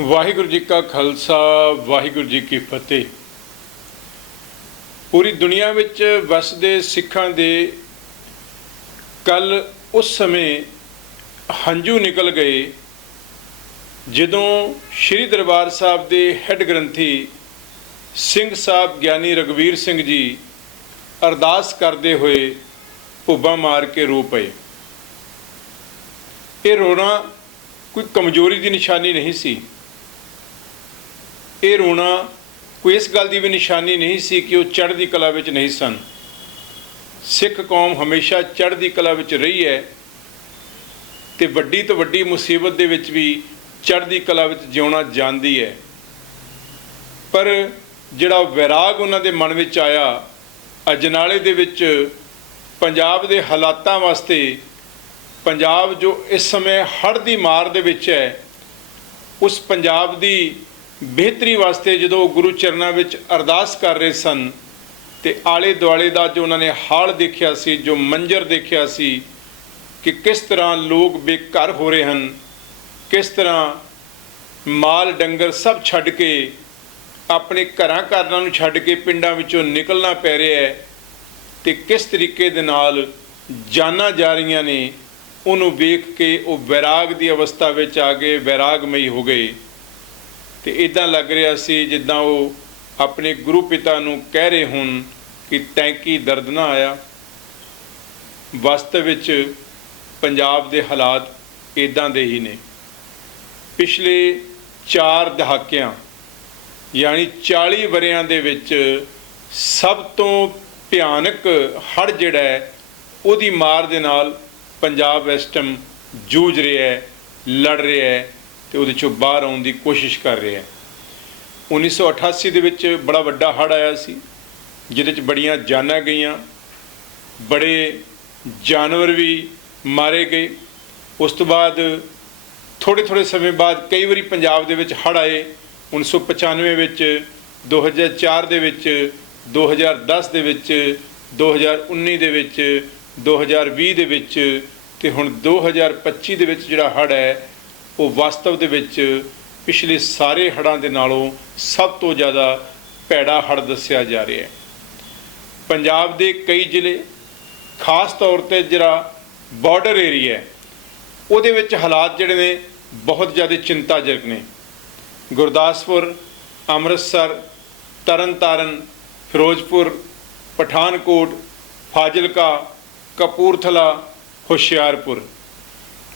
ਵਾਹਿਗੁਰੂ ਜੀ ਕਾ ਖਾਲਸਾ, ਵਾਹਿਗੁਰੂ ਜੀ ਕੀ ਫਤਿਹ। ਪੂਰੀ ਦੁਨੀਆ ਵਿੱਚ ਵਸਦੇ ਸਿੱਖਾਂ ਦੇ ਕੱਲ ਉਸ ਸਮੇਂ ਹੰਝੂ ਨਿਕਲ ਗਏ ਜਦੋਂ ਸ੍ਰੀ ਦਰਬਾਰ ਸਾਹਿਬ ਦੇ ਹੈੱਡ ਗ੍ਰੰਥੀ ਸਿੰਘ ਸਾਹਿਬ ਗਿਆਨੀ ਰਗਵੀਰ ਸਿੰਘ ਜੀ ਅਰਦਾਸ ਕਰਦੇ ਹੋਏ ਭੁੱਬਾ ਮਾਰ ਕੇ ਰੋ ਪਏ। ਇਹ ਰੋਣਾ ਕੋਈ ਕਮਜ਼ੋਰੀ ਦੀ ਨਿਸ਼ਾਨੀ ਨਹੀਂ ਸੀ। ਇਹ ਰੋਣਾ ਕੋਈ ਇਸ ਗੱਲ ਦੀ ਵੀ ਨਿਸ਼ਾਨੀ ਨਹੀਂ ਸੀ ਕਿ ਉਹ ਚੜ੍ਹਦੀ ਕਲਾ ਵਿੱਚ ਨਹੀਂ ਸਨ। ਸਿੱਖ ਕੌਮ ਹਮੇਸ਼ਾ ਚੜ੍ਹਦੀ ਕਲਾ ਵਿੱਚ ਰਹੀ ਹੈ ਤੇ ਵੱਡੀ ਤੋਂ ਵੱਡੀ ਮੁਸੀਬਤ ਦੇ ਵਿੱਚ ਵੀ ਚੜ੍ਹਦੀ ਕਲਾ ਵਿੱਚ ਜਿਉਣਾ ਜਾਣਦੀ ਹੈ। ਪਰ ਜਿਹੜਾ ਵਿਰਾਗ ਉਹਨਾਂ ਦੇ ਮਨ ਵਿੱਚ ਆਇਆ, ਅਜਨਾਲੇ ਦੇ ਵਿੱਚ ਪੰਜਾਬ ਦੇ ਹਾਲਾਤਾਂ ਵਾਸਤੇ, ਪੰਜਾਬ ਜੋ ਇਸ ਸਮੇਂ ਹੜ੍ਹ ਦੀ ਮਾਰ ਦੇ ਵਿੱਚ ਹੈ, ਉਸ ਪੰਜਾਬ ਦੀ ਬਿਹਤਰੀ ਵਾਸਤੇ ਜਦੋਂ ਉਹ ਗੁਰੂ ਚਰਨਾਂ ਵਿੱਚ ਅਰਦਾਸ ਕਰ ਰਹੇ ਸਨ ਤੇ ਆਲੇ ਦੁਆਲੇ ਦਾ ਜੋ ਉਹਨਾਂ ਨੇ ਹਾਲ ਦੇਖਿਆ ਸੀ, ਜੋ ਮੰਜ਼ਰ ਦੇਖਿਆ ਸੀ ਕਿ ਕਿਸ ਤਰ੍ਹਾਂ ਲੋਕ ਬੇਘਰ ਹੋ ਰਹੇ ਹਨ, ਕਿਸ ਤਰ੍ਹਾਂ ਮਾਲ ਡੰਗਰ ਸਭ ਛੱਡ ਕੇ ਆਪਣੇ ਘਰਾਂ ਘਰਾਂ ਨੂੰ ਛੱਡ ਕੇ ਪਿੰਡਾਂ ਵਿੱਚੋਂ ਨਿਕਲਣਾ ਪੈ ਰਿਹਾ ਹੈ ਤੇ ਕਿਸ ਤਰੀਕੇ ਦੇ ਨਾਲ ਜਾਨਾਂ ਜਾ ਰਹੀਆਂ ਨੇ, ਉਹਨੂੰ ਵੇਖ ਕੇ ਉਹ ਵੈਰਾਗ ਦੀ ਅਵਸਥਾ ਵਿੱਚ ਆ ਗਏ, ਵੈਰਾਗਮਈ ਹੋ ਗਏ। ਤੇ ਇਦਾਂ ਲੱਗ ਰਿਹਾ ਸੀ ਜਿੱਦਾਂ ਉਹ ਆਪਣੇ ਗੁਰੂ ਪਿਤਾ ਨੂੰ ਕਹਿ ਰਹੇ ਹੋਣ ਕਿ ਟੈਂਕੀ ਦਰਦ ਨਾ ਆਇਆ। ਵਾਸਤਵ ਵਿੱਚ ਪੰਜਾਬ ਦੇ ਹਾਲਾਤ ਇਦਾਂ ਦੇ ਹੀ ਨੇ। ਪਿਛਲੇ 4 ਦਹਾਕਿਆਂ, ਯਾਨੀ 40 ਵਰਿਆਂ ਦੇ ਵਿੱਚ ਸਭ ਤੋਂ ਭਿਆਨਕ ਹੜ ਜਿਹੜਾ ਹੈ, ਉਹਦੀ ਮਾਰ ਦੇ ਨਾਲ ਪੰਜਾਬ ਇਸ ਟਾਈਮ ਜੂਝ ਰਿਹਾ ਹੈ, ਲੜ ਰਿਹਾ ਹੈ ਤੇ ਉਹਦੇ ਚੋਂ ਬਾਹਰ ਆਉਣ ਦੀ ਕੋਸ਼ਿਸ਼ ਕਰ ਰਿਹਾ। ਹੈ 1988 ਦੇ ਵਿੱਚ ਬੜਾ ਵੱਡਾ ਹੜ ਆਇਆ ਸੀ, ਜਿਹਦੇ ਚ ਬੜੀਆਂ ਜਾਨਾਂ ਗਈਆਂ, ਬੜੇ ਜਾਨਵਰ ਵੀ ਮਾਰੇ ਗਏ। ਉਸ ਤੋਂ ਬਾਅਦ ਥੋੜੇ ਥੋੜੇ ਸਮੇਂ ਬਾਅਦ ਕਈ ਵਾਰੀ ਪੰਜਾਬ ਦੇ ਵਿੱਚ ਹੜ ਆਏ। 1995 ਵਿੱਚ 2004 ਦੇ ਵਿੱਚ 2010 ਦੇ ਵਿੱਚ 2019 ਦੇ ਵਿੱਚ 2020 ਦੇ ਵਿੱਚ ਤੇ ਹੁਣ 2025 ਦੇ ਵਿੱਚ ਜਿਹੜਾ ਹੜ ਹੈ ਉਹ ਵਾਸਤਵ ਦੇ ਵਿੱਚ ਪਿਛਲੇ ਸਾਰੇ ਹੜ੍ਹਾਂ ਦੇ ਨਾਲੋਂ ਸਭ ਤੋਂ ਜ਼ਿਆਦਾ ਭੈੜਾ ਹੜ ਦੱਸਿਆ ਜਾ ਰਿਹਾ ਹੈ। ਪੰਜਾਬ ਦੇ ਕਈ ਜ਼ਿਲ੍ਹੇ, ਖਾਸ ਤੌਰ ਤੇ ਜਿਹੜਾ ਬਾਰਡਰ ਏਰੀਆ ਹੈ, ਉਹਦੇ ਵਿੱਚ ਹਾਲਾਤ ਜਿਹੜੇ ਨੇ ਬਹੁਤ ਜ਼ਿਆਦਾ ਚਿੰਤਾਜਨਕ ਨੇ। ਗੁਰਦਾਸਪੁਰ, ਅੰਮ੍ਰਿਤਸਰ, ਤਰਨਤਾਰਨ, ਫਿਰੋਜ਼ਪੁਰ, ਪਠਾਨਕੋਟ, ਫਾਜ਼ਿਲਕਾ, ਕਪੂਰਥਲਾ, ਹੁਸ਼ਿਆਰਪੁਰ।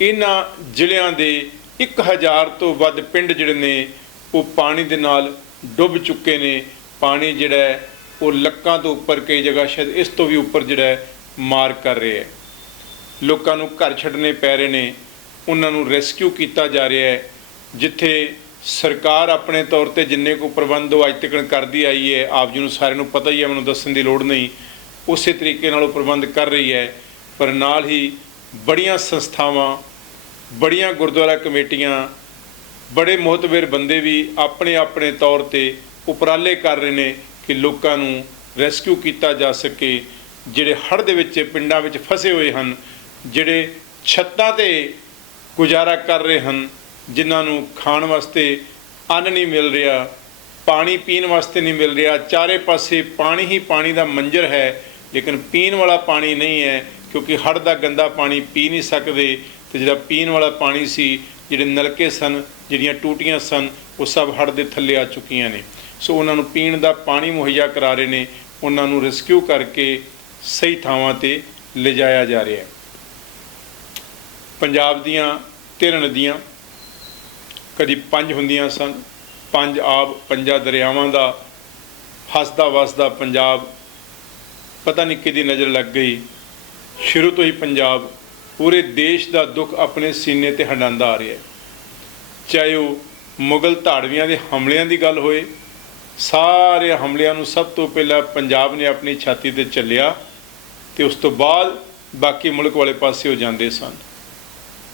ਇਹਨਾਂ ਜ਼ਿਲ੍ਹਿਆਂ ਦੇ 1000 ਤੋਂ ਵੱਧ ਪਿੰਡ ਜਿਹੜੇ ਨੇ, ਉਹ ਪਾਣੀ ਦੇ ਨਾਲ ਡੁੱਬ ਚੁੱਕੇ ਨੇ। ਪਾਣੀ ਜਿਹੜਾ ਉਹ ਲੱਕਾਂ ਤੋਂ ਉੱਪਰ ਕਈ ਜਗ੍ਹਾ ਸ਼ਾਇਦ ਇਸ ਤੋਂ ਵੀ ਉੱਪਰ ਜਿਹੜਾ ਮਾਰ ਕਰ ਰਿਹਾ ਹੈ। ਲੋਕਾਂ ਨੂੰ ਘਰ ਛੱਡਣੇ ਪੈ ਰਹੇ ਨੇ। ਉਹਨਾਂ ਨੂੰ ਰੈਸਕਿਊ ਕੀਤਾ ਜਾ ਰਿਹਾ ਹੈ। ਜਿੱਥੇ ਸਰਕਾਰ ਆਪਣੇ ਤੌਰ ਤੇ ਜਿੰਨੇ ਕੋ ਪ੍ਰਬੰਧ ਉਹ ਅੱਜ ਤੱਕ ਕਰਦੀ ਆਈ ਹੈ, ਆਪ ਜੀ ਨੂੰ ਸਾਰਿਆਂ ਨੂੰ ਪਤਾ ਹੀ ਹੈ, ਮੈਨੂੰ ਦੱਸਣ ਦੀ ਲੋੜ ਨਹੀਂ। ਉਸੇ ਤਰੀਕੇ ਨਾਲ ਉਹ ਪ੍ਰਬੰਧ ਕਰ ਰਹੀ ਹੈ। ਪਰ ਨਾਲ ਹੀ ਬੜੀਆਂ ਸੰਸਥਾਵਾਂ ਬੜੀਆਂ ਗੁਰਦੁਆਰਾ ਕਮੇਟੀਆਂ, ਬੜੇ ਮੋਹਤਵਰ ਬੰਦੇ ਵੀ ਆਪਣੇ ਆਪਣੇ ਤੌਰ ਤੇ ਉਪਰਾਲੇ ਕਰ ਰਹੇ ਨੇ ਕਿ ਲੋਕਾਂ ਨੂੰ ਰੈਸਕਿਊ ਕੀਤਾ ਜਾ ਸਕੇ, ਜਿਹੜੇ ਹੜ੍ਹ ਦੇ ਵਿੱਚ ਪਿੰਡਾਂ ਵਿੱਚ ਫਸੇ ਹੋਏ ਹਨ, ਜਿਹੜੇ ਛੱਤਾਂ ਤੇ ਗੁਜ਼ਾਰਾ ਕਰ ਰਹੇ ਹਨ, ਜਿਨ੍ਹਾਂ ਨੂੰ ਖਾਣ ਵਾਸਤੇ ਅੰਨ ਨਹੀਂ ਮਿਲ ਰਿਹਾ, ਪਾਣੀ ਪੀਣ ਵਾਸਤੇ ਨਹੀਂ ਮਿਲ ਰਿਹਾ, ਚਾਰੇ ਪਾਸੇ ਪਾਣੀ ਹੀ ਪਾਣੀ ਦਾ ਮੰਜ਼ਰ ਹੈ, ਲੇਕਿਨ ਪੀਣ ਵਾਲਾ ਪਾਣੀ ਨਹੀਂ ਹੈ, ਕਿਉਂਕਿ ਹੜ੍ਹ ਦਾ ਗੰਦਾ ਪਾਣੀ ਪੀ ਨਹੀਂ ਸਕਦੇ ਤੇ ਜਿਹੜਾ ਪੀਣ ਵਾਲਾ ਪਾਣੀ ਸੀ, ਜਿਹੜੇ ਨਲਕੇ ਸਨ, ਜਿਹੜੀਆਂ ਟੂਟੀਆਂ ਸਨ, ਉਹ ਸਭ ਹੜ੍ਹ ਦੇ ਥੱਲੇ ਆ ਚੁੱਕੀਆਂ ਨੇ। ਸੋ ਉਹਨਾਂ ਨੂੰ ਪੀਣ ਦਾ ਪਾਣੀ ਮੁਹੱਈਆ ਕਰਾ ਰਹੇ ਨੇ। ਉਹਨਾਂ ਨੂੰ ਰੈਸਕਿਊ ਕਰਕੇ ਸਹੀ ਥਾਵਾਂ ਤੇ ਲਿਜਾਇਆ ਜਾ ਰਿਹਾ ਹੈ। ਪੰਜਾਬ ਦੀਆਂ ਤਿੰਨ ਨਦੀਆਂ ਕਦੀ ਪੰਜ ਹੁੰਦੀਆਂ ਸਨ। ਪੰਜ ਆਬ, ਪੰਜਾਂ ਦਰਿਆਵਾਂ ਦਾ ਹੱਸਦਾ ਵਸਦਾ ਪੰਜਾਬ ਪਤਾ ਨਹੀਂ ਕਿਹਦੀ ਨਜ਼ਰ ਲੱਗ ਗਈ। ਸ਼ੁਰੂ ਤੋਂ ਹੀ ਪੰਜਾਬ ਪੂਰੇ ਦੇਸ਼ ਦਾ ਦੁੱਖ ਆਪਣੇ ਸੀਨੇ ਤੇ ਹੰਡਾਉਂਦਾ ਆ ਰਿਹਾ ਹੈ। ਚਾਹੇ ਉਹ ਮੁਗਲ ਧਾੜਵੀਆਂ ਦੇ ਹਮਲਿਆਂ ਦੀ ਗੱਲ ਹੋਏ, ਸਾਰੇ ਹਮਲਿਆਂ ਨੂੰ ਸਭ ਤੋਂ ਪਹਿਲਾਂ ਪੰਜਾਬ ਨੇ ਆਪਣੀ ਛਾਤੀ ਤੇ ਚੱਲਿਆ ਤੇ ਉਸ ਤੋਂ ਬਾਅਦ ਬਾਕੀ ਮੁਲਕ ਵਾਲੇ ਪਾਸੇ ਹੋ ਜਾਂਦੇ ਸਨ।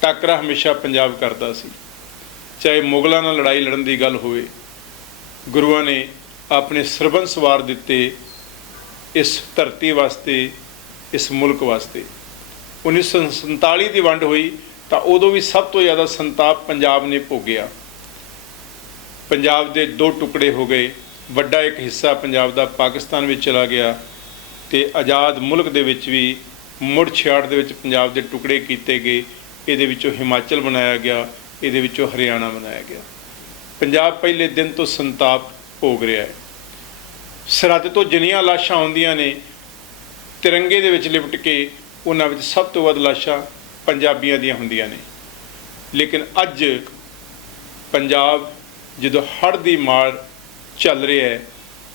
ਟਾਕਰਾ ਹਮੇਸ਼ਾ ਪੰਜਾਬ ਕਰਦਾ ਸੀ। ਚਾਹੇ ਮੁਗਲਾਂ ਨਾਲ ਲੜਾਈ ਲੜਨ ਦੀ ਗੱਲ ਹੋਵੇ, ਗੁਰੂਆਂ ਨੇ ਆਪਣੇ ਸਰਬੰਸ ਵਾਰ ਦਿੱਤੇ ਇਸ ਧਰਤੀ ਵਾਸਤੇ, ਇਸ ਮੁਲਕ ਵਾਸਤੇ। 1947 ਦੀ ਵੰਡ ਹੋਈ ਤਾਂ ਉਦੋਂ ਵੀ ਸਭ ਤੋਂ ਜ਼ਿਆਦਾ ਸੰਤਾਪ ਪੰਜਾਬ ਨੇ ਭੋਗਿਆ। ਪੰਜਾਬ ਦੇ ਦੋ ਟੁਕੜੇ ਹੋ ਗਏ। ਵੱਡਾ ਇੱਕ ਹਿੱਸਾ ਪੰਜਾਬ ਦਾ ਪਾਕਿਸਤਾਨ ਵਿੱਚ ਚਲਾ ਗਿਆ ਤੇ ਆਜ਼ਾਦ ਮੁਲਕ ਦੇ ਵਿੱਚ ਵੀ ਮੁੜ 66 ਦੇ ਵਿੱਚ ਪੰਜਾਬ ਦੇ ਟੁਕੜੇ ਕੀਤੇ ਗਏ। ਇਹਦੇ ਵਿੱਚੋਂ ਹਿਮਾਚਲ ਬਣਾਇਆ ਗਿਆ, ਇਹਦੇ ਵਿੱਚੋਂ ਹਰਿਆਣਾ ਬਣਾਇਆ ਗਿਆ। ਪੰਜਾਬ ਪਹਿਲੇ ਦਿਨ ਤੋਂ ਸੰਤਾਪ ਭੋਗ ਰਿਹਾ ਹੈ। ਸਰਹੱਦ ਤੋਂ ਜਿੰਨੀਆਂ ਲਾਸ਼ਾਂ ਆਉਂਦੀਆਂ ਨੇ, ਤਿਰੰਗੇ ਦੇ ਵਿੱਚ ਲਿਪਟ ਕੇ ਉਹਨਾਂ ਵਿੱਚ ਸਭ ਤੋਂ ਵੱਧ ਲਾਸ਼ਾਂ ਪੰਜਾਬੀਆਂ ਦੀਆਂ ਹੁੰਦੀਆਂ ਨੇ। ਲੇਕਿਨ ਅੱਜ ਪੰਜਾਬ ਜਦੋਂ ਹੜ੍ਹ ਦੀ ਮਾਰ ਚੱਲ ਰਿਹਾ ਹੈ,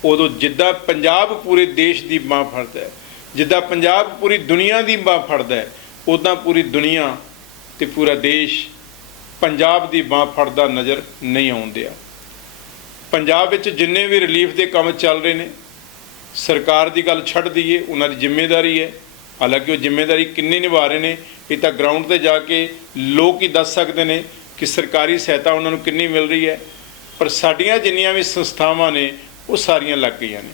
ਉਦੋਂ ਜਿੱਦਾਂ ਪੰਜਾਬ ਪੂਰੇ ਦੇਸ਼ ਦੀ ਬਾਹ ਫੜਦਾ ਹੈ, ਜਿੱਦਾਂ ਪੰਜਾਬ ਪੂਰੀ ਦੁਨੀਆ ਦੀ ਬਾਹ ਫੜਦਾ ਹੈ, ਉਦਾਂ ਪੂਰੀ ਦੁਨੀਆ ਤੇ ਪੂਰਾ ਦੇਸ਼ ਪੰਜਾਬ ਦੀ ਬਾਹ ਫੜਦਾ ਨਜ਼ਰ ਨਹੀਂ ਆਉਂਦਿਆ। ਪੰਜਾਬ ਵਿੱਚ ਜਿੰਨੇ ਵੀ ਰਿਲੀਫ ਦੇ ਕੰਮ ਚੱਲ ਰਹੇ ਨੇ, ਸਰਕਾਰ ਦੀ ਗੱਲ ਛੱਡ ਦਈਏ, ਉਹਨਾਂ ਦੀ ਜ਼ਿੰਮੇਵਾਰੀ ਹੈ। ਹਾਲਾਂਕਿ ਉਹ ਜ਼ਿੰਮੇਵਾਰੀ ਕਿੰਨੀ ਨਿਭਾ ਰਹੇ ਨੇ, ਇਹ ਤਾਂ ਗਰਾਊਂਡ ਤੇ ਜਾ ਕੇ ਲੋਕ ਹੀ ਦੱਸ ਸਕਦੇ ਨੇ ਕਿ ਸਰਕਾਰੀ ਸਹਾਇਤਾ ਉਹਨਾਂ ਨੂੰ ਕਿੰਨੀ ਮਿਲ ਰਹੀ ਹੈ। ਪਰ ਸਾਡੀਆਂ ਜਿੰਨੀਆਂ ਵੀ ਸੰਸਥਾਵਾਂ ਨੇ, ਉਹ ਸਾਰੀਆਂ ਲੱਗ ਗਈਆਂ ਨੇ।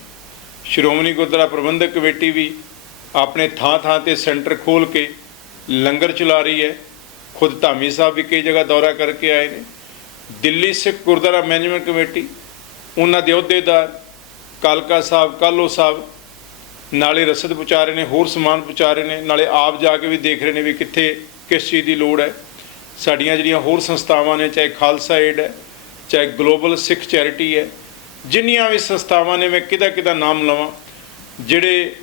ਸ਼੍ਰੋਮਣੀ ਗੁਰਦੁਆਰਾ ਪ੍ਰਬੰਧਕ ਕਮੇਟੀ ਵੀ ਆਪਣੇ ਥਾਂ ਥਾਂ ਤੇ ਸੈਂਟਰ ਖੋਲ ਕੇ ਲੰਗਰ ਚਲਾ ਰਹੀ ਹੈ। ਖੁਦ ਧਾਮੀ ਸਾਹਿਬ ਵੀ ਕਈ ਜਗ੍ਹਾ ਦੌਰਾ ਕਰਕੇ ਆਏ ਨੇ। ਦਿੱਲੀ ਸਿੱਖ ਗੁਰਦੁਆਰਾ ਮੈਨੇਜਮੈਂਟ ਕਮੇਟੀ, ਉਹਨਾਂ ਦੇ ਅਹੁਦੇਦਾਰ, ਕਾਲਕਾ ਸਾਹਿਬ ਕਾਲੋ ਸਾਹਿਬ ਨਾਲੇ ਰਸਦ ਪਹੁੰਚਾ ਰਹੇ ਨੇ, ਹੋਰ ਸਮਾਨ ਪਹੁੰਚਾ ਰਹੇ ਨੇ, ਨਾਲੇ ਆਪ ਜਾ ਕੇ ਵੀ ਦੇਖ ਰਹੇ ਨੇ ਵੀ ਕਿੱਥੇ, ਕਿਸ ਚੀਜ਼ ਦੀ ਲੋੜ ਹੈ। ਸਾਡੀਆਂ ਜਿਹੜੀਆਂ ਹੋਰ ਸੰਸਥਾਵਾਂ ਨੇ, ਚਾਹੇ ਖਾਲਸਾ ਏਡ ਹੈ, ਚਾਹੇ ਗਲੋਬਲ ਸਿੱਖ ਚੈਰਿਟੀ ਹੈ, ਜਿੰਨੀਆਂ ਵੀ ਸੰਸਥਾਵਾਂ ਨੇ, ਮੈਂ ਕਿਹਦਾ ਕਿਹਦਾ ਨਾਮ ਲਵਾਂ, ਜਿਹੜੇ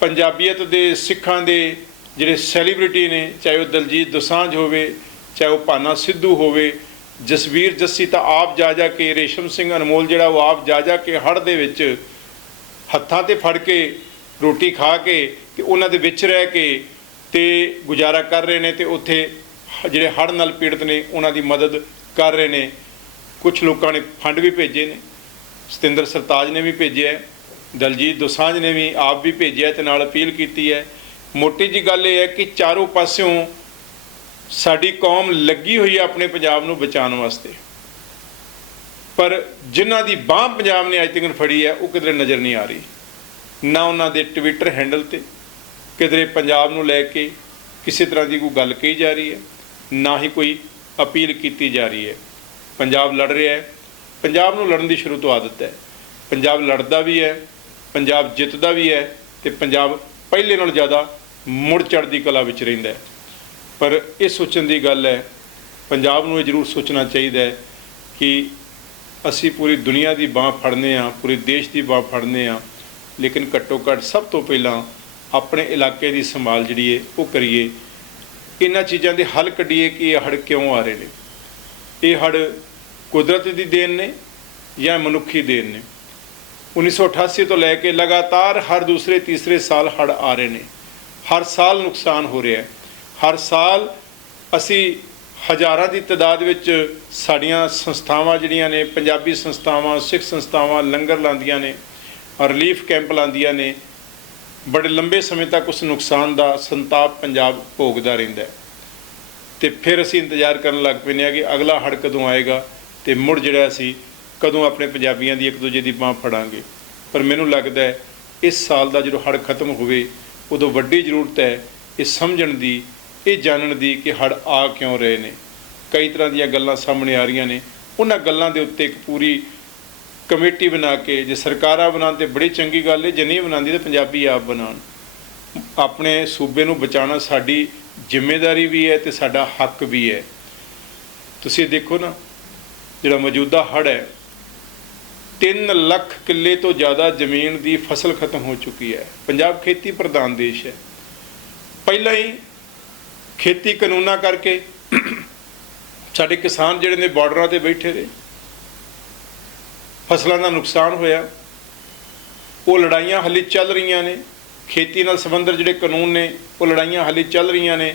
ਪੰਜਾਬੀਅਤ ਦੇ ਸਿੱਖਾਂ ਦੇ ਜਿਹੜੇ ਸੈਲੀਬ੍ਰਿਟੀ ਨੇ, ਚਾਹੇ ਉਹ ਦਲਜੀਤ ਦੋਸਾਂਝ ਹੋਵੇ, ਚਾਹੇ ਉਹ ਭਾਨਾ ਸਿੱਧੂ ਹੋਵੇ, ਜਸਵੀਰ ਜੱਸੀ ਤਾਂ ਆਪ ਜਾ ਜਾ ਕੇ, ਰੇਸ਼ਮ ਸਿੰਘ ਅਨਮੋਲ ਜਿਹੜਾ ਉਹ ਆਪ ਜਾ ਜਾ ਕੇ ਹੜ੍ਹ ਦੇ ਵਿੱਚ ਹੱਥਾਂ ਤੇ ਫੜ ਕੇ ਰੋਟੀ ਖਾ ਕੇ ਤੇ ਉਹਨਾਂ ਦੇ ਵਿੱਚ ਰਹਿ ਕੇ ਤੇ ਗੁਜ਼ਾਰਾ ਕਰ ਰਹੇ ਨੇ ਤੇ ਉੱਥੇ ਜਿਹੜੇ ਹੜ੍ਹ ਨਾਲ ਪੀੜਤ ਨੇ, ਉਹਨਾਂ ਦੀ ਮਦਦ ਕਰ ਰਹੇ ਨੇ। ਕੁਝ ਲੋਕਾਂ ਨੇ ਫੰਡ ਵੀ ਭੇਜੇ ਨੇ। ਸਤਿੰਦਰ ਸਰਤਾਜ ਨੇ ਵੀ ਭੇਜਿਆ ਦਲਜੀਤ ਦੋਸਾਂਝ ਨੇ ਵੀ ਆਪ ਵੀ ਭੇਜਿਆ ਤੇ ਨਾਲ ਅਪੀਲ ਕੀਤੀ ਹੈ। ਮੋਟੀ ਜੀ ਗੱਲ ਇਹ ਹੈ ਕਿ ਚਾਰੋਂ ਪਾਸਿਓਂ ਸਾਡੀ ਕੌਮ ਲੱਗੀ ਹੋਈ ਹੈ ਆਪਣੇ ਪੰਜਾਬ ਨੂੰ ਬਚਾਉਣ ਵਾਸਤੇ। ਪਰ ਜਿਨ੍ਹਾਂ ਦੀ ਬਾਹ ਪੰਜਾਬ ਨੇ ਅੱਜ ਤੱਕ ਫੜੀ ਹੈ, ਉਹ ਕਿਧਰੇ ਨਜ਼ਰ ਨਹੀਂ ਆ ਰਹੀ। ਨਾ ਉਹਨਾਂ ਦੇ ਟਵਿੱਟਰ ਹੈਂਡਲ ਤੇ, ਕਿਧਰੇ ਪੰਜਾਬ ਨੂੰ ਲੈ ਕੇ ਕਿਸੇ ਤਰ੍ਹਾਂ ਦੀ ਕੋਈ ਗੱਲ ਕਹੀ ਜਾ ਰਹੀ ਹੈ, ਨਾ ਹੀ ਕੋਈ ਅਪੀਲ ਕੀਤੀ ਜਾ ਰਹੀ ਹੈ। ਪੰਜਾਬ ਲੜ ਰਿਹਾ ਹੈ। ਪੰਜਾਬ ਨੂੰ ਲੜਨ ਦੀ ਸ਼ੁਰੂ ਤੋਂ ਆਦਤ ਹੈ। ਪੰਜਾਬ ਲੜਦਾ ਵੀ ਹੈ, ਪੰਜਾਬ ਜਿੱਤਦਾ ਵੀ ਹੈ ਤੇ ਪੰਜਾਬ ਪਹਿਲੇ ਨਾਲ ਜ਼ਿਆਦਾ ਮੁੜ ਚੜ੍ਹਦੀ ਕਲਾ ਵਿੱਚ ਰਹਿੰਦਾ ਹੈ। ਪਰ ਇਹ ਸੋਚਣ ਦੀ ਗੱਲ ਹੈ, ਪੰਜਾਬ ਨੂੰ ਇਹ ਜ਼ਰੂਰ ਸੋਚਣਾ ਚਾਹੀਦਾ ਹੈ ਕਿ ਅਸੀਂ ਪੂਰੀ ਦੁਨੀਆ ਦੀ ਬਾਹ ਫੜਨੇ ਆ ਪੂਰੇ ਦੇਸ਼ ਦੀ ਬਾਹ ਫੜਨੇ ਆ ਲੇਕਿਨ ਘੱਟੋ ਘੱਟ ਸਭ ਤੋਂ ਪਹਿਲਾਂ ਆਪਣੇ ਇਲਾਕੇ ਦੀ ਸੰਭਾਲ ਜਿਹੜੀ ਹੈ ਉਹ ਕਰੀਏ। ਇਹਨਾਂ ਚੀਜ਼ਾਂ ਦੇ ਹੱਲ ਕੱਢੀਏ ਕਿ ਇਹ ਹੜ੍ਹ ਕਿਉਂ ਆ ਰਹੇ ਨੇ? ਇਹ ਹੜ੍ਹ ਕੁਦਰਤ ਦੀ ਦੇਣ ਨੇ ਜਾਂ ਮਨੁੱਖੀ ਦੇਣ ਨੇ? 1988 ਤੋਂ ਲੈ ਕੇ ਲਗਾਤਾਰ ਹਰ ਦੂਸਰੇ, ਤੀਸਰੇ ਸਾਲ ਹੜ੍ਹ ਆ ਰਹੇ ਨੇ। ਹਰ ਸਾਲ ਨੁਕਸਾਨ ਹੋ ਰਿਹਾ ਹੈ। ਹਰ ਸਾਲ ਅਸੀਂ ਹਜ਼ਾਰਾਂ ਦੀ ਤਦਾਦ ਵਿੱਚ ਸਾਡੀਆਂ ਸੰਸਥਾਵਾਂ ਜਿਹੜੀਆਂ ਨੇ, ਪੰਜਾਬੀ ਸੰਸਥਾਵਾਂ, ਸਿੱਖ ਸੰਸਥਾਵਾਂ ਲੰਗਰ ਲਾਉਂਦੀਆਂ ਨੇ ਔਰ ਰਿਲੀਫ ਕੈਂਪ ਲਾਉਂਦੀਆਂ ਨੇ। ਬੜੇ ਲੰਬੇ ਸਮੇਂ ਤੱਕ ਉਸ ਨੁਕਸਾਨ ਦਾ ਸੰਤਾਪ ਪੰਜਾਬ ਭੋਗਦਾ ਰਹਿੰਦਾ ਹੈ। ਤੇ ਫਿਰ ਅਸੀਂ ਇੰਤਜ਼ਾਰ ਕਰਨ ਲੱਗ ਪੈਂਦੇ ਹਾਂ ਕਿ ਅਗਲਾ ਹੜ ਕਦੋਂ ਆਏਗਾ ਤੇ ਮੁੜ ਜਿਹੜਾ ਅਸੀਂ ਕਦੋਂ ਆਪਣੇ ਪੰਜਾਬੀਆਂ ਦੀ ਇੱਕ ਦੂਜੇ ਦੀ ਬਾਹ ਫੜਾਂਗੇ। ਪਰ ਮੈਨੂੰ ਲੱਗਦਾ ਹੈ, ਇਸ ਸਾਲ ਦਾ ਜਦੋਂ ਹੜ ਖਤਮ ਹੋਵੇ, ਉਦੋਂ ਵੱਡੀ ਜ਼ਰੂਰਤ ਹੈ ਇਹ ਸਮਝਣ ਦੀ, ਇਹ ਜਾਣਨ ਦੀ ਕਿ ਹੜ ਆ ਕਿਉਂ ਰਹੇ ਨੇ। ਕਈ ਤਰ੍ਹਾਂ ਦੀਆਂ ਗੱਲਾਂ ਸਾਹਮਣੇ ਆ ਰਹੀਆਂ ਨੇ। ਉਹਨਾਂ ਗੱਲਾਂ ਦੇ ਉੱਤੇ ਇੱਕ ਪੂਰੀ ਕਮੇਟੀ ਬਣਾ ਕੇ, ਜੇ ਸਰਕਾਰਾਂ ਬਣਾਉਣ ਤੇ ਬੜੀ ਚੰਗੀ ਗੱਲ ਹੈ ਜੇ ਨਹੀਂ ਬਣਾਉਂਦੀ ਤਾਂ ਪੰਜਾਬੀ ਆਪ ਬਣਾਉਣ। ਆਪਣੇ ਸੂਬੇ ਨੂੰ ਬਚਾਉਣਾ ਸਾਡੀ ਜ਼ਿੰਮੇਵਾਰੀ ਵੀ ਹੈ ਤੇ ਸਾਡਾ ਹੱਕ ਵੀ ਹੈ ਤੁਸੀਂ ਦੇਖੋ ਨਾ, ਜਿਹੜਾ ਮੌਜੂਦਾ ਹੜ੍ਹ ਹੈ 3 ਲੱਖ ਕਿੱਲੇ ਤੋਂ ਜ਼ਿਆਦਾ ਜ਼ਮੀਨ ਦੀ ਫਸਲ ਖਤਮ ਹੋ ਚੁੱਕੀ ਹੈ। ਪੰਜਾਬ ਖੇਤੀ ਪ੍ਰਧਾਨ ਦੇਸ਼ ਹੈ। ਪਹਿਲਾਂ ਹੀ ਖੇਤੀ ਕਾਨੂੰਨਾਂ ਕਰਕੇ ਸਾਡੇ ਕਿਸਾਨ ਜਿਹੜੇ ਨੇ ਬਾਰਡਰਾਂ ਤੇ ਬੈਠੇ ਨੇ ਫਸਲਾਂ ਦਾ ਨੁਕਸਾਨ ਹੋਇਆ। ਉਹ ਲੜਾਈਆਂ ਹਾਲੇ ਚੱਲ ਰਹੀਆਂ ਨੇ। ਖੇਤੀ ਨਾਲ ਸੰਬੰਧਿਤ ਜਿਹੜੇ ਕਾਨੂੰਨ ਨੇ, ਉਹ ਲੜਾਈਆਂ ਹਾਲੇ ਚੱਲ ਰਹੀਆਂ ਨੇ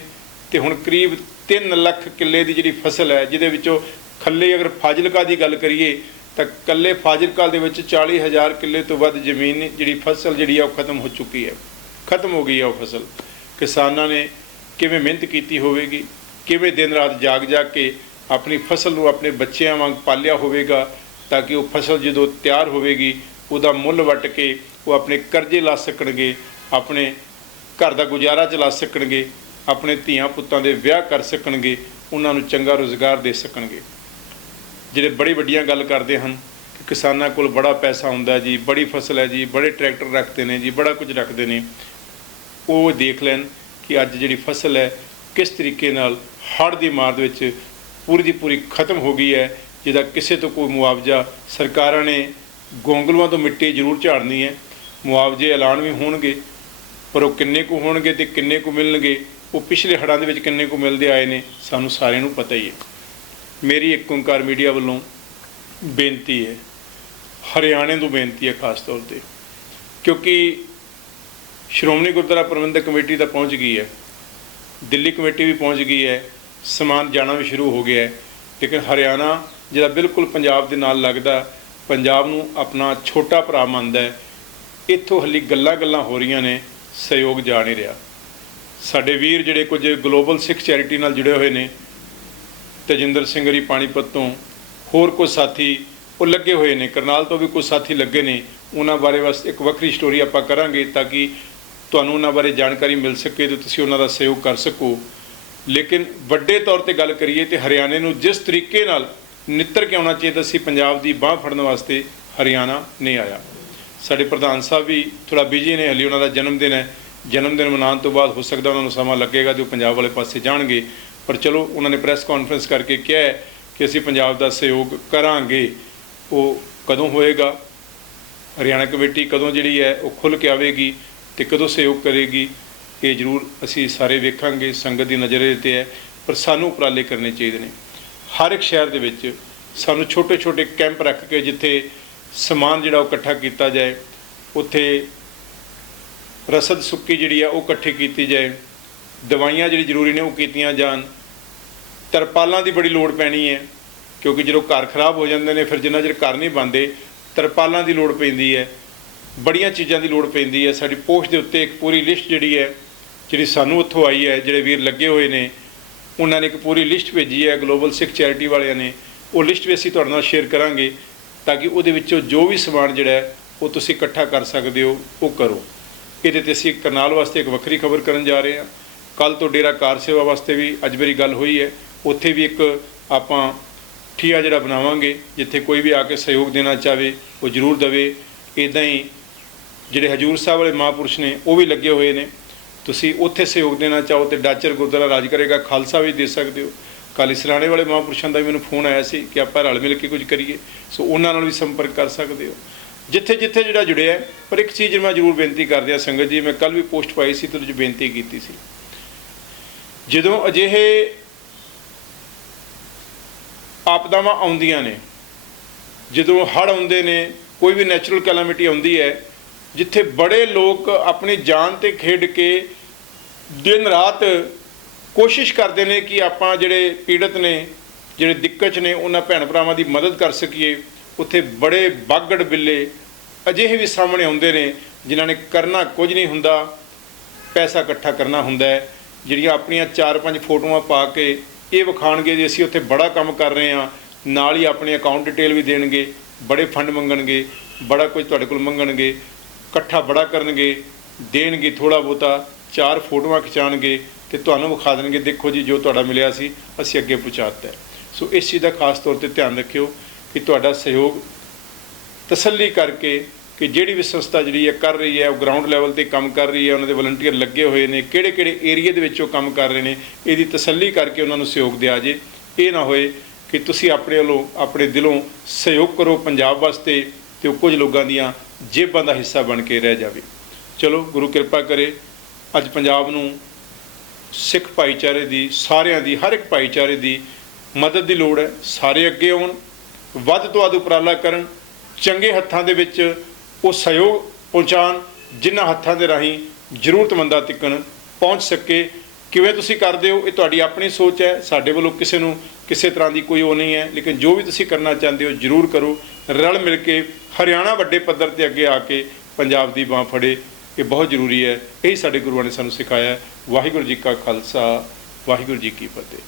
ਤੇ ਹੁਣ ਕਰੀਬ 3 ਲੱਖ ਕਿੱਲੇ ਦੀ ਜਿਹੜੀ ਫਸਲ ਹੈ, ਜਿਹਦੇ ਵਿੱਚੋਂ ਖੱਲੇ ਅਗਰ ਫਾਜ਼ਿਲਕਾ ਦੀ ਗੱਲ ਕਰੀਏ, ਤਾਂ ਕੱਲੇ ਫਾਜ਼ਿਲਕਾ ਦੇ ਵਿੱਚ 40000 ਕਿੱਲੇ ਤੋਂ ਵੱਧ ਜ਼ਮੀਨ ਜਿਹੜੀ ਫਸਲ ਜਿਹੜੀ ਆ ਉਹ ਖਤਮ ਹੋ ਚੁੱਕੀ ਹੈ। ਖਤਮ ਹੋ ਗਈ ਆ ਉਹ ਫਸਲ। ਕਿਸਾਨਾਂ ਨੇ ਕਿਵੇਂ ਮਿਹਨਤ ਕੀਤੀ ਹੋਵੇਗੀ? ਕਿਵੇਂ ਦਿਨ ਰਾਤ ਜਾਗ ਜਾਗ ਕੇ ਆਪਣੀ ਫਸਲ ਨੂੰ ਆਪਣੇ ਬੱਚਿਆਂ ਵਾਂਗ ਪਾਲਿਆ ਹੋਵੇਗਾ? ਤਾਂ ਕਿ ਉਹ ਫਸਲ ਜਦੋਂ ਤਿਆਰ ਹੋਵੇਗੀ, ਉਹਦਾ ਮੁੱਲ ਵੱਟ ਕੇ ਉਹ ਆਪਣੇ ਕਰਜ਼ੇ ਲਾ ਸਕਣਗੇ, ਆਪਣੇ ਘਰ ਦਾ ਗੁਜ਼ਾਰਾ ਚਲਾ ਸਕਣਗੇ, ਆਪਣੇ ਧੀਆਂ ਪੁੱਤਾਂ ਦੇ ਵਿਆਹ ਕਰ ਸਕਣਗੇ, ਉਹਨਾਂ ਨੂੰ ਚੰਗਾ ਰੋਜ਼ਗਾਰ ਦੇ ਸਕਣਗੇ। ਜਿਹੜੇ ਬੜੀ ਵੱਡੀਆਂ ਗੱਲ ਕਰਦੇ ਹਨ ਕਿ ਕਿਸਾਨਾਂ ਕੋਲ ਬੜਾ ਪੈਸਾ ਹੁੰਦਾ ਜੀ, ਬੜੀ ਫਸਲ ਹੈ ਜੀ, ਬੜੇ ਟਰੈਕਟਰ ਰੱਖਦੇ ਨੇ ਜੀ, ਬੜਾ ਕੁਝ ਰੱਖਦੇ ਨੇ। ਉਹ ਦੇਖ ਲੈਣ ਕਿ ਅੱਜ ਜਿਹੜੀ ਫਸਲ ਹੈ, ਕਿਸ ਤਰੀਕੇ ਨਾਲ ਹੜ੍ਹ ਦੀ ਮਾਰ ਦੇ ਵਿੱਚ ਪੂਰੀ ਦੀ ਪੂਰੀ ਖਤਮ ਹੋ ਗਈ ਹੈ ਜਿਹਦਾ ਕਿਸੇ ਤੋਂ ਕੋਈ ਮੁਆਵਜ਼ਾ ਸਰਕਾਰਾਂ ਨੇ ਗੋਂਗਲੂਆਂ ਤੋਂ ਮਿੱਟੀ ਜ਼ਰੂਰ ਝਾੜਨੀ ਹੈ। ਮੁਆਵਜ਼ੇ ਐਲਾਨ ਵੀ ਹੋਣਗੇ, ਪਰ ਉਹ ਕਿੰਨੇ ਕੁ ਹੋਣਗੇ ਤੇ ਕਿੰਨੇ ਕੁ ਮਿਲਣਗੇ, ਉਹ ਪਿਛਲੇ ਹੜ੍ਹਾਂ ਦੇ ਵਿੱਚ ਕਿੰਨੇ ਕੁ ਮਿਲਦੇ ਆਏ ਨੇ, ਸਾਨੂੰ ਸਾਰਿਆਂ ਨੂੰ ਪਤਾ ਹੀ ਹੈ। ਮੇਰੀ ਇੱਕ ਓਂਕਾਰ ਮੀਡੀਆ ਵੱਲੋਂ ਬੇਨਤੀ ਹੈ, ਹਰਿਆਣੇ ਤੋਂ ਬੇਨਤੀ ਹੈ ਖਾਸ ਤੌਰ ਤੇ, ਕਿਉਂਕਿ ਸ਼੍ਰੋਮਣੀ ਗੁਰਦੁਆਰਾ ਪ੍ਰਬੰਧਕ ਕਮੇਟੀ ਤਾਂ ਪਹੁੰਚ ਗਈ ਹੈ, ਦਿੱਲੀ ਕਮੇਟੀ ਵੀ ਪਹੁੰਚ ਗਈ ਹੈ, ਸਮਾਨ ਜਾਣਾ ਵੀ ਸ਼ੁਰੂ ਹੋ ਗਿਆ ਹੈ, ਲੇਕਿਨ ਹਰਿਆਣਾ ਜਿਹੜਾ ਬਿਲਕੁਲ ਪੰਜਾਬ ਦੇ ਨਾਲ ਲੱਗਦਾ, ਪੰਜਾਬ ਨੂੰ ਆਪਣਾ ਛੋਟਾ ਭਰਾ ਮੰਨਦਾ ਹੈ, ਇੱਥੋਂ ਹਲੀ ਗੱਲਾਂ ਗੱਲਾਂ ਹੋ ਰਹੀਆਂ ਨੇ, ਸਹਿਯੋਗ ਜਾ ਨਹੀਂ ਰਿਹਾ। ਸਾਡੇ ਵੀਰ ਜਿਹੜੇ ਕੁਝ ਗਲੋਬਲ ਸਿੱਖ ਚੈਰਿਟੀ ਨਾਲ ਜੁੜੇ ਹੋਏ ਨੇ, ਤਜਿੰਦਰ ਸਿੰਘ ਹਰੀ ਪਾਣੀਪਤ ਤੋਂ ਹੋਰ ਕੁਝ ਸਾਥੀ ਉਹ ਲੱਗੇ ਹੋਏ ਨੇ, ਕਰਨਾਲ ਤੋਂ ਵੀ ਕੁਝ ਸਾਥੀ ਲੱਗੇ ਨੇ, ਉਹਨਾਂ ਬਾਰੇ ਬਸ ਇੱਕ ਵੱਖਰੀ ਸਟੋਰੀ ਆਪਾਂ ਕਰਾਂਗੇ ਤਾਂ ਕਿ ਤੁਹਾਨੂੰ ਉਹਨਾਂ ਬਾਰੇ ਜਾਣਕਾਰੀ ਮਿਲ ਸਕੇ ਤੇ ਤੁਸੀਂ ਉਹਨਾਂ ਦਾ ਸਹਿਯੋਗ ਕਰ ਸਕੋ। ਲੇਕਿਨ ਵੱਡੇ ਤੌਰ ਤੇ ਗੱਲ ਕਰੀਏ ਤੇ ਹਰਿਆਣੇ ਨੂੰ ਜਿਸ ਤਰੀਕੇ ਨਾਲ ਨਿੱਤਰ ਕੇ ਆਉਣਾ ਚਾਹੀਦਾ ਸੀ ਪੰਜਾਬ ਦੀ ਬਾਹ ਫੜਨ ਵਾਸਤੇ ਹਰਿਆਣਾ ਨਹੀਂ ਆਇਆ। ਸਾਡੇ ਪ੍ਰਧਾਨ ਸਾਹਿਬ ਵੀ ਥੋੜਾ ਬਿਜ਼ੀ ਨੇ, ਹਲੀ ਉਹਨਾਂ ਦਾ ਜਨਮ ਦਿਨ ਹੈ। ਜਨਮ ਦਿਨ ਮਨਾਉਣ ਤੋਂ ਬਾਅਦ ਹੋ ਸਕਦਾ ਉਹਨਾਂ ਨੂੰ ਸਮਾਂ ਲੱਗੇਗਾ ਤੇ ਉਹ ਪੰਜਾਬ ਵਾਲੇ ਪਾਸੇ ਜਾਣਗੇ। ਪਰ ਚਲੋ, ਉਹਨਾਂ ਨੇ ਪ੍ਰੈਸ ਕਾਨਫਰੰਸ ਕਰਕੇ ਕਿਹਾ ਕਿ ਅਸੀਂ ਪੰਜਾਬ ਦਾ ਸਹਿਯੋਗ ਕਰਾਂਗੇ। ਉਹ ਕਦੋਂ ਹੋਏਗਾ? ਹਰਿਆਣਾ ਕਮੇਟੀ ਕਦੋਂ ਜਿਹੜੀ ਹੈ, ਉਹ ਖੁੱਲ੍ਹ ਕੇ ਆਵੇਗੀ ਤੇ ਕਦੋਂ ਸਹਿਯੋਗ ਕਰੇਗੀ? ਇਹ ਜ਼ਰੂਰ ਅਸੀਂ ਸਾਰੇ ਵੇਖਾਂਗੇ, ਸੰਗਤ ਦੀ ਨਜ਼ਰ ਤੇ ਹੈ, ਪਰ ਸਾਨੂੰ ਉਪਰਾਲੇ ਕਰਨੇ ਚਾਹੀਦੇ ਨੇ। ਹਰ ਇੱਕ ਸ਼ਹਿਰ ਦੇ ਵਿੱਚ ਸਾਨੂੰ ਛੋਟੇ ਛੋਟੇ ਕੈਂਪ ਰੱਖ ਕੇ ਜਿੱਥੇ ਸਮਾਨ ਜਿਹੜਾ ਉਹ ਇਕੱਠਾ ਕੀਤਾ ਜਾਏ, ਉੱਥੇ ਰਸਦ ਸੁੱਕੀ ਜਿਹੜੀ ਆ ਉਹ ਇਕੱਠੀ ਕੀਤੀ ਜਾਏ, ਦਵਾਈਆਂ ਜਿਹੜੀ ਜ਼ਰੂਰੀ ਨੇ ਉਹ ਕੀਤੀਆਂ ਜਾਣ। ਤਰਪਾਲਾਂ ਦੀ ਬੜੀ ਲੋੜ ਪੈਣੀ ਹੈ, ਕਿਉਂਕਿ ਜਦੋਂ ਘਰ ਖਰਾਬ ਹੋ ਜਾਂਦੇ ਨੇ, ਫਿਰ ਜਿੰਨਾ ਚਿਰ ਘਰ ਨਹੀਂ ਬੰਦੇ ਤਰਪਾਲਾਂ ਦੀ ਲੋੜ ਪੈਂਦੀ ਹੈ। ਬੜੀਆਂ ਚੀਜ਼ਾਂ ਦੀ ਲੋੜ ਪੈਂਦੀ ਹੈ। ਸਾਡੀ ਪੋਸਟ ਦੇ ਉੱਤੇ ਇੱਕ ਪੂਰੀ ਲਿਸਟ ਜਿਹੜੀ ਹੈ, ਜਿਹੜੀ ਸਾਨੂੰ ਉੱਥੋਂ ਆਈ ਹੈ, ਜਿਹੜੇ ਵੀਰ ਲੱਗੇ ਹੋਏ ਨੇ ਉਹਨਾਂ ਨੇ ਇੱਕ ਪੂਰੀ ਲਿਸਟ ਭੇਜੀ ਹੈ ਗਲੋਬਲ ਸਿੱਖ ਚੈਰਿਟੀ ਵਾਲਿਆਂ ਨੇ। ਉਹ ਲਿਸਟ ਵੀ ਅਸੀਂ ਤੁਹਾਡੇ ਨਾਲ ਸ਼ੇਅਰ ਕਰਾਂਗੇ ਤਾਂ ਕਿ ਉਹਦੇ ਵਿੱਚੋਂ ਜੋ ਵੀ ਸਮਾਨ ਜਿਹੜਾ ਉਹ ਤੁਸੀਂ ਇਕੱਠਾ ਕਰ ਸਕਦੇ ਹੋ, ਉਹ ਕਰੋ। ਇਹਦੇ ਤੇ ਅਸੀਂ ਕਰਨਾਲ ਵਾਸਤੇ ਇੱਕ ਵੱਖਰੀ ਖਬਰ ਕਰਨ ਜਾ ਰਹੇ ਹਾਂ। ਕੱਲ ਤੋਂ ਡੇਰਾ ਕਾਰ ਸੇਵਾ ਵਾਸਤੇ ਵੀ ਅੱਜ ਮੇਰੀ ਗੱਲ ਹੋਈ ਹੈ। ਉੱਥੇ ਵੀ ਇੱਕ ਆਪਾਂ ਠੀਆ ਜਿਹੜਾ ਬਣਾਵਾਂਗੇ, ਜਿੱਥੇ ਕੋਈ ਵੀ ਆ ਕੇ ਸਹਿਯੋਗ ਦੇਣਾ ਚਾਵੇ ਉਹ ਜ਼ਰੂਰ ਦੇਵੇ। ਇਦਾਂ ਹੀ ਜਿਹੜੇ ਹਜੂਰ ਸਾਹਿਬ ਵਾਲੇ ਮਹਾਂਪੁਰਸ਼ ਨੇ, ਉਹ ਵੀ ਲੱਗੇ ਹੋਏ ਨੇ। ਤੁਸੀਂ ਉੱਥੇ ਸਹਿਯੋਗ ਦੇਣਾ ਚਾਹੋ ਤੇ ਡਾਚਰ ਗੁਰਦੁਆਰਾ ਰਾਜ ਕਰੇਗਾ, ਖਾਲਸਾ ਵੀ ਦੇ ਸਕਦੇ ਹੋ। ਕਾਲੀ ਸਰਾਣੇ ਵਾਲੇ ਮਹਾਂਪੁਰਸ਼ਾਂ ਦਾ ਵੀ ਮੈਨੂੰ ਫੋਨ ਆਇਆ ਸੀ ਕਿ ਆਪਾਂ ਰਲ ਮਿਲ ਕੇ ਕੁਝ ਕਰੀਏ। ਸੋ ਉਹਨਾਂ ਨਾਲ ਵੀ ਸੰਪਰਕ ਕਰ ਸਕਦੇ ਹੋ। ਜਿੱਥੇ ਜਿੱਥੇ ਜਿਹੜਾ ਜੁੜਿਆ ਪਰ ਇੱਕ ਚੀਜ਼ ਮੈਂ ਜ਼ਰੂਰ ਬੇਨਤੀ ਕਰਦੇ ਹਾਂ ਸੰਗਤ ਜੀ, ਮੈਂ ਕੱਲ ਵੀ ਪੋਸਟ ਪਾਈ ਸੀ ਤੇ ਉਹਦੇ ਬੇਨਤੀ ਕੀਤੀ ਸੀ। ਜਦੋਂ ਅਜਿਹੇ ਆਪਦਾਵਾਂ ਆਉਂਦੀਆਂ ਨੇ, ਜਦੋਂ ਹੜ੍ਹ ਆਉਂਦੇ ਨੇ, ਕੋਈ ਵੀ ਨੈਚੁਰਲ ਕੈਲਾਮਿਟੀ ਆਉਂਦੀ ਹੈ ਜਿੱਥੇ ਬੜੇ ਲੋਕ ਆਪਣੀ ਜਾਨ ਤੇ ਖੇਡ ਕੇ ਦਿਨ ਰਾਤ ਕੋਸ਼ਿਸ਼ ਕਰਦੇ ਨੇ ਕਿ ਆਪਾਂ ਜਿਹੜੇ ਪੀੜਤ ਨੇ, ਜਿਹੜੇ ਦਿੱਕਤ ਨੇ, ਉਹਨਾਂ ਭੈਣ ਭਰਾਵਾਂ ਦੀ ਮਦਦ ਕਰ ਸਕੀਏ। ਉੱਥੇ ਬੜੇ ਬਾਗੜ ਬਿੱਲੇ ਅਜਿਹੇ ਵੀ ਸਾਹਮਣੇ ਆਉਂਦੇ ਨੇ, ਜਿਨ੍ਹਾਂ ਨੇ ਕਰਨਾ ਕੁਝ ਨਹੀਂ ਹੁੰਦਾ। ਪੈਸਾ ਇਕੱਠਾ ਕਰਨਾ ਹੁੰਦਾ ਹੈ। ਜਿਹੜੀਆਂ ਆਪਣੀਆਂ 4-5 ਫੋਟੋਆਂ ਪਾ ਕੇ ਇਹ ਵਿਖਾਣਗੇ ਜੀ ਅਸੀਂ ਉੱਥੇ ਬੜਾ ਕੰਮ ਕਰ ਰਹੇ ਹਾਂ, ਨਾਲ ਹੀ ਆਪਣੀ ਅਕਾਊਂਟ ਡਿਟੇਲ ਵੀ ਦੇਣਗੇ, ਬੜੇ ਫੰਡ ਮੰਗਣਗੇ, ਬੜਾ ਕੁਝ ਤੁਹਾਡੇ ਕੋਲ ਮੰਗਣਗੇ। ਇਕੱਠਾ ਬੜਾ ਕਰਨਗੇ, ਦੇਣਗੇ ਥੋੜਾ ਬਹੁਤਾ, ਚਾਰ ਫੋਟੋਆਂ ਖਿਚਾਣਗੇ ਤੇ ਤੁਹਾਨੂੰ ਵਿਖਾ ਦੇਣਗੇ, ਦੇਖੋ ਜੀ ਜੋ ਤੁਹਾਡਾ ਮਿਲਿਆ ਸੀ, ਅਸੀਂ ਅੱਗੇ ਪਹੁੰਚਾਤਾ ਸੋ ਇਸ ਚੀਜ਼ ਦਾ ਖਾਸ ਤੌਰ ਤੇ ਧਿਆਨ ਰੱਖਿਓ ਕਿ ਤੁਹਾਡਾ ਸਹਿਯੋਗ ਤਸੱਲੀ ਕਰਕੇ ਕਿ ਜਿਹੜੀ ਵੀ ਸੰਸਥਾ ਜਿਹੜੀ ਹੈ ਕਰ ਰਹੀ ਹੈ, ਉਹ ਗਰਾਊਂਡ ਲੈਵਲ ਤੇ ਕੰਮ ਕਰ ਰਹੀ ਹੈ, ਉਹਨਾਂ ਦੇ ਵਲੰਟੀਅਰ ਲੱਗੇ ਹੋਏ ਨੇ ਕਿਹੜੇ ਕਿਹੜੇ ਏਰੀਆ ਦੇ ਵਿੱਚ ਉਹ ਕੰਮ ਕਰ ਰਹੇ ਨੇ, ਇਹਦੀ ਤਸੱਲੀ ਕਰਕੇ ਉਹਨਾਂ ਨੂੰ ਸਹਿਯੋਗ ਦਿਆ ਜੇ। ਇਹ ਨਾ ਹੋਏ ਕਿ ਤੁਸੀਂ ਆਪਣੇ ਵੱਲੋਂ, ਆਪਣੇ ਦਿਲੋਂ ਸਹਿਯੋਗ ਕਰੋ ਪੰਜਾਬ ਵਾਸਤੇ ਤੇ ਉਹ ਕੁਝ ਲੋਕਾਂ ਦੀਆਂ ਜੇਬਾਂ ਦਾ ਹਿੱਸਾ ਬਣ ਕੇ ਰਹਿ ਜਾਵੇ। ਚਲੋ, ਗੁਰੂ ਕਿਰਪਾ ਕਰੇ, ਅੱਜ ਪੰਜਾਬ ਨੂੰ ਸਿੱਖ ਭਾਈਚਾਰੇ ਦੀ, ਸਾਰਿਆਂ ਦੀ, ਹਰ ਇੱਕ ਭਾਈਚਾਰੇ ਦੀ ਮਦਦ ਦੀ ਲੋੜ ਹੈ। ਸਾਰੇ ਅੱਗੇ ਆਉਣ, ਵੱਧ ਤੋਂ ਵੱਧ ਉਪਰਾਲਾ ਕਰਨ, ਚੰਗੇ ਹੱਥਾਂ ਦੇ ਵਿੱਚ ਉਹ ਸਹਿਯੋਗ ਪਹੁੰਚਾਉਣ, ਜਿਨ੍ਹਾਂ ਹੱਥਾਂ ਦੇ ਰਾਹੀਂ ਜ਼ਰੂਰਤਮੰਦਾਂ ਤੱਕਣ ਪਹੁੰਚ ਸਕੇ। ਕਿਵੇਂ ਤੁਸੀਂ ਕਰਦੇ ਹੋ, ਇਹ ਤੁਹਾਡੀ ਆਪਣੀ ਸੋਚ ਹੈ, ਸਾਡੇ ਵੱਲੋਂ ਕਿਸੇ ਨੂੰ ਕਿਸੇ ਤਰ੍ਹਾਂ ਦੀ ਕੋਈ ਉਹ ਨਹੀਂ ਹੈ, ਲੇਕਿਨ ਜੋ ਵੀ ਤੁਸੀਂ ਕਰਨਾ ਚਾਹੁੰਦੇ ਹੋ, ਜ਼ਰੂਰ ਕਰੋ। ਰਲ ਮਿਲ ਕੇ ਹਰਿਆਣਾ ਵੱਡੇ ਪੱਧਰ ਤੇ ਅੱਗੇ ਆ ਕੇ ਪੰਜਾਬ ਦੀ ਬਾਹ ਫੜੇ, ਇਹ ਬਹੁਤ ਜ਼ਰੂਰੀ ਹੈ। ਇਹੀ ਸਾਡੇ ਗੁਰੂਆਂ ਨੇ ਸਾਨੂੰ ਸਿਖਾਇਆ ਵਾਹਿਗੁਰੂ ਜੀ ਕਾ ਖਾਲਸਾ, ਵਾਹਿਗੁਰੂ ਜੀ ਕੀ ਫਤਿਹ।